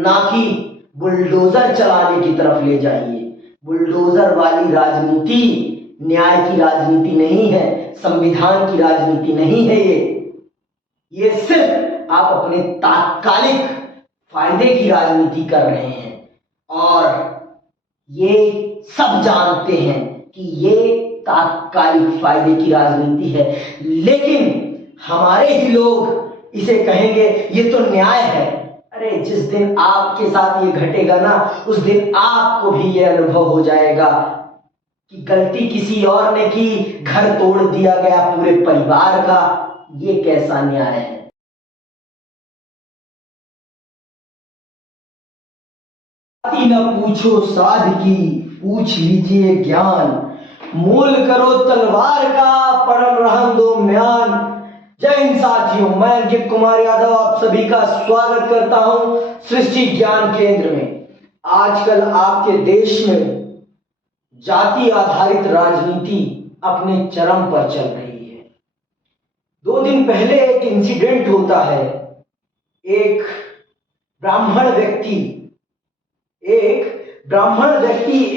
ना कि बुलडोजर चलाने की तरफ ले जाइए। बुलडोजर वाली राजनीति न्याय की राजनीति नहीं है, संविधान की राजनीति नहीं है। ये सिर्फ आप अपने तात्कालिक फायदे की राजनीति कर रहे हैं और ये सब जानते हैं कि ये तात्कालिक फायदे की राजनीति है। लेकिन हमारे ही लोग इसे कहेंगे ये तो न्याय है। अरे जिस दिन आपके साथ ये घटेगा ना, उस दिन आपको भी ये अनुभव हो जाएगा कि गलती किसी और ने की, घर तोड़ दिया गया पूरे परिवार का। ये कैसा न्याय है? न पूछो साध की, पूछ लीजिए ज्ञान। मोल करो तलवार का, परम रहम दो म्यान। जय हिंद साथियों, मैं अंकित कुमार यादव आप सभी का स्वागत करता हूं सृष्टि ज्ञान केंद्र में। आजकल आपके देश में जाति आधारित राजनीति अपने चरम पर चल रही है। 2 दिन पहले एक इंसिडेंट होता है। एक ब्राह्मण व्यक्ति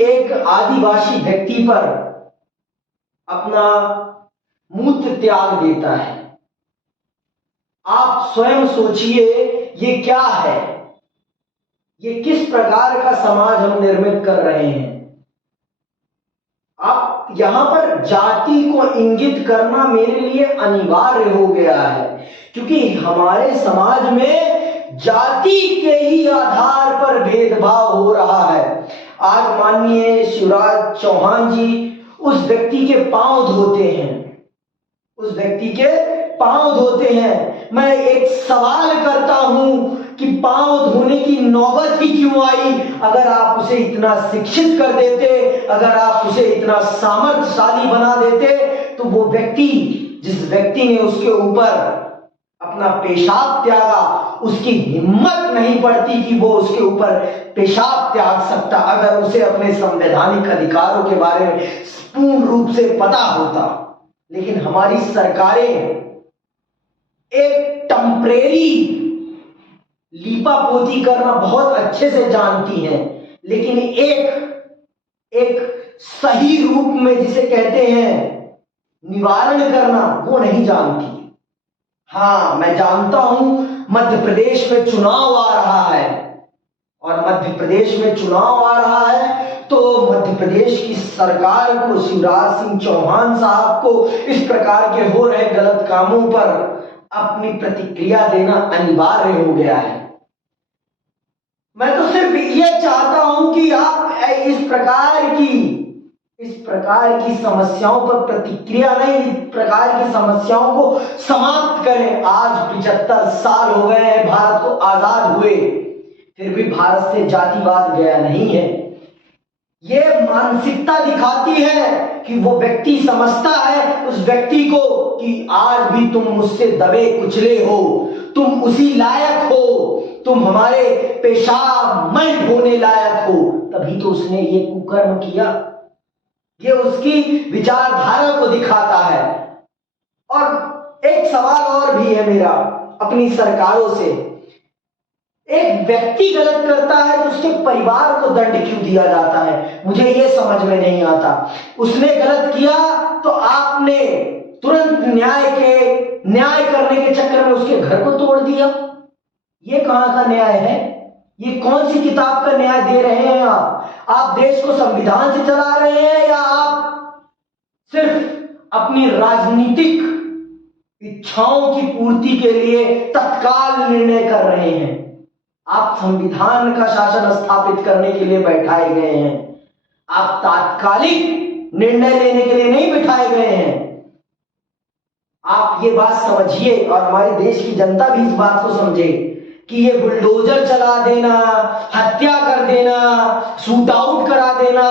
एक आदिवासी व्यक्ति पर अपना मूत्र त्याग देता है। आप स्वयं सोचिए ये क्या है? ये किस प्रकार का समाज हम निर्मित कर रहे हैं? आप यहां पर जाति को इंगित करना मेरे लिए अनिवार्य हो गया है, क्योंकि हमारे समाज में जाति के ही आधार पर भेदभाव हो रहा है। आज माननीय शिवराज चौहान जी उस व्यक्ति के पांव धोते हैं। मैं एक सवाल करता हूं कि पांव धोने की नौबत ही क्यों आई? अगर आप उसे इतना शिक्षित कर देते, अगर आप उसे इतना सामर्थ्यशाली बना देते, तो वो व्यक्ति, जिस व्यक्ति ने उसके ऊपर अपना पेशाब त्यागा, उसकी हिम्मत नहीं पड़ती कि वो उसके ऊपर पेशाब त्याग सकता, अगर उसे अपने संवैधानिक अधिकारों के बारे में पूर्ण रूप से पता होता। लेकिन हमारी सरकारें एक टेम्परेरी लीपापोती करना बहुत अच्छे से जानती हैं, लेकिन एक सही रूप में जिसे कहते हैं निवारण करना, वो नहीं जानती। हाँ, मैं जानता हूं मध्य प्रदेश में चुनाव आ रहा है, और मध्य प्रदेश में चुनाव आ रहा है तो मध्य प्रदेश की सरकार को, शिवराज सिंह चौहान साहब को इस प्रकार के हो रहे गलत कामों पर अपनी प्रतिक्रिया देना अनिवार्य हो गया है। मैं तो सिर्फ ये चाहता हूं कि आप इस प्रकार की समस्याओं पर प्रतिक्रिया नहीं, इस प्रकार की समस्याओं को समाप्त करें। आज 75 साल हो गए हैं भारत को आजाद हुए, फिर भी भारत से जातिवाद गया नहीं है। ये मानसिकता दिखाती है कि वो व्यक्ति समझता है उस व्यक्ति को कि आज भी तुम मुझसे दबे कुचले हो, तुम उसी लायक हो, तुम हमारे पेशाब मैं धोने लायक हो, तभी तो उसने ये कुकर्म किया। ये उसकी विचारधारा को दिखाता है। और एक सवाल और भी है मेरा अपनी सरकारों से। एक व्यक्ति गलत करता है तो उसके परिवार को दंड क्यों दिया जाता है? मुझे ये समझ में नहीं आता। उसने गलत किया तो आपने तुरंत न्याय करने के चक्कर में उसके घर को तोड़ दिया। ये कहां का न्याय है? ये कौन सी किताब का न्याय दे रहे हैं आप देश को संविधान से चला रहे हैं या आप सिर्फ अपनी राजनीतिक इच्छाओं की पूर्ति के लिए तत्काल निर्णय कर रहे हैं? आप संविधान का शासन स्थापित करने के लिए बैठाए गए हैं, आप तात्कालिक निर्णय लेने के लिए नहीं बिठाए गए हैं। आप ये बात समझिए और हमारे देश की जनता भी इस बात को समझे कि ये बुलडोजर चला देना, हत्या कर देना, शूट आउट करा देना,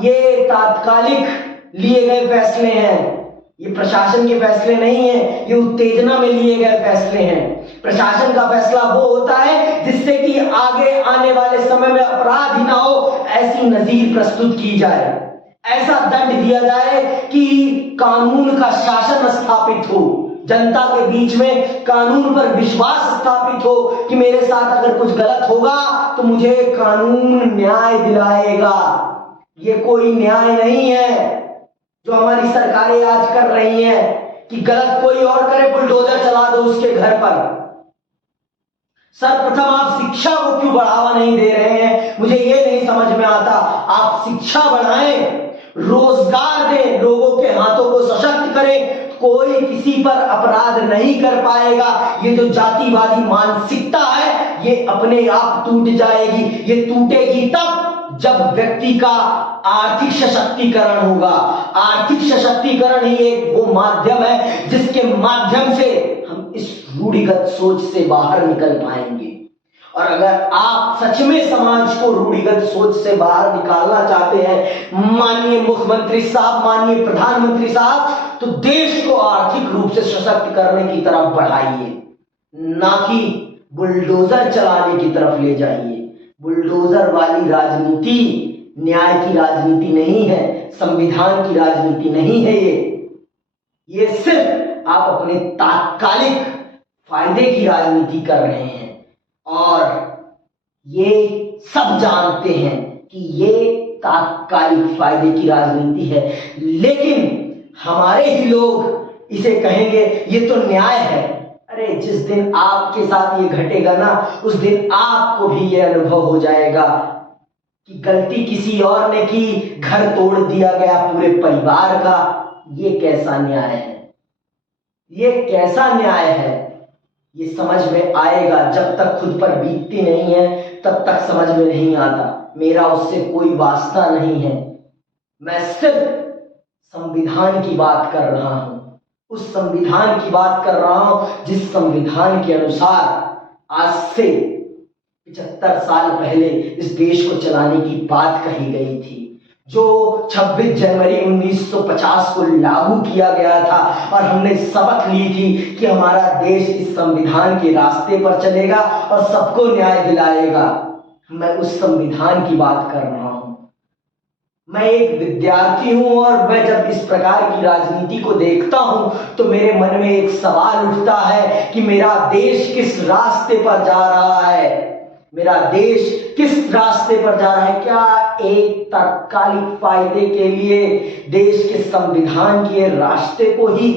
ये तात्कालिक लिए गए फैसले हैं। ये प्रशासन के फैसले नहीं है, ये उत्तेजना में लिए गए फैसले हैं। प्रशासन का फैसला वो होता है जिससे कि आगे आने वाले समय में अपराध ही ना हो, ऐसी नजीर प्रस्तुत की जाए, ऐसा दंड दिया जाए कि कानून का शासन स्थापित हो। जनता के बीच में कानून पर विश्वास स्थापित हो कि मेरे साथ अगर कुछ गलत होगा तो मुझे कानून न्याय दिलाएगा। ये कोई न्याय नहीं है जो हमारी सरकारें आज कर रही हैं कि गलत कोई और करे, बुलडोजर चला दो उसके घर पर। सर्वप्रथम आप शिक्षा को क्यों बढ़ावा नहीं दे रहे हैं, मुझे ये नहीं समझ में आता। आप शिक्षा बढ़ाएं, रोजगार दें, लोगों के हाथों को सशक्त करें, कोई किसी पर अपराध नहीं कर पाएगा। ये जो जातिवादी मानसिकता है ये अपने आप टूट जाएगी। ये टूटेगी तब जब व्यक्ति का आर्थिक सशक्तिकरण होगा। आर्थिक सशक्तिकरण ही एक वो माध्यम है जिसके माध्यम से हम इस रूढ़िगत सोच से बाहर निकल पाएंगे। और अगर आप सच में समाज को रूढ़िगत सोच से बाहर निकालना चाहते हैं, माननीय मुख्यमंत्री साहब, माननीय प्रधानमंत्री साहब, तो देश को आर्थिक रूप से सशक्त करने की तरफ बढ़ाइए, ना कि बुलडोजर चलाने की तरफ ले जाइए। बुलडोजर वाली राजनीति न्याय की राजनीति नहीं है, संविधान की राजनीति नहीं है। ये सिर्फ आप अपने तात्कालिक फायदे की राजनीति कर रहे हैं और ये सब जानते हैं कि ये तात्कालिक फायदे की राजनीति है। लेकिन हमारे ही लोग इसे कहेंगे ये तो न्याय है। अरे जिस दिन आपके साथ ये घटेगा ना, उस दिन आपको भी ये अनुभव हो जाएगा कि गलती किसी और ने की, घर तोड़ दिया गया पूरे परिवार का। ये कैसा न्याय है, ये कैसा न्याय है? ये समझ में आएगा, जब तक खुद पर बीतती नहीं है तब तक समझ में नहीं आता। मेरा उससे कोई वास्ता नहीं है, मैं सिर्फ संविधान की बात कर रहा हूं। उस संविधान की बात कर रहा हूं जिस संविधान के अनुसार आज से 75 साल पहले इस देश को चलाने की बात कही गई थी, जो 26 जनवरी 1950 को लागू किया गया था। और हमने सबक ली थी कि हमारा देश इस संविधान के रास्ते पर चलेगा और सबको न्याय दिलाएगा। मैं उस संविधान की बात कर रहा हूं। मैं एक विद्यार्थी हूं और मैं जब इस प्रकार की राजनीति को देखता हूं तो मेरे मन में एक सवाल उठता है कि मेरा देश किस रास्ते पर जा रहा है, मेरा देश किस रास्ते पर जा रहा है। क्या एक तात्कालिक फायदे के लिए देश के संविधान के रास्ते को ही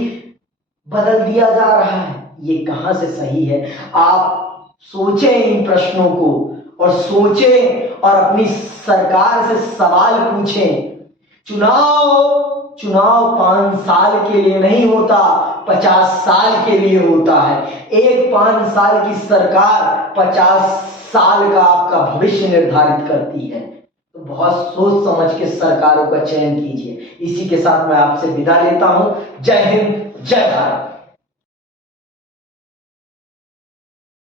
बदल दिया जा रहा है? ये कहां से सही है? आप सोचें इन प्रश्नों को और सोचें और अपनी सरकार से सवाल पूछें। चुनाव 5 साल के लिए नहीं होता, 50 साल के लिए होता है। एक 5 साल की सरकार 50 साल का आपका भविष्य निर्धारित करती है। तो बहुत सोच समझ के सरकारों का चयन कीजिए। इसी के साथ मैं आपसे विदा लेता हूं। जय हिंद, जय भारत।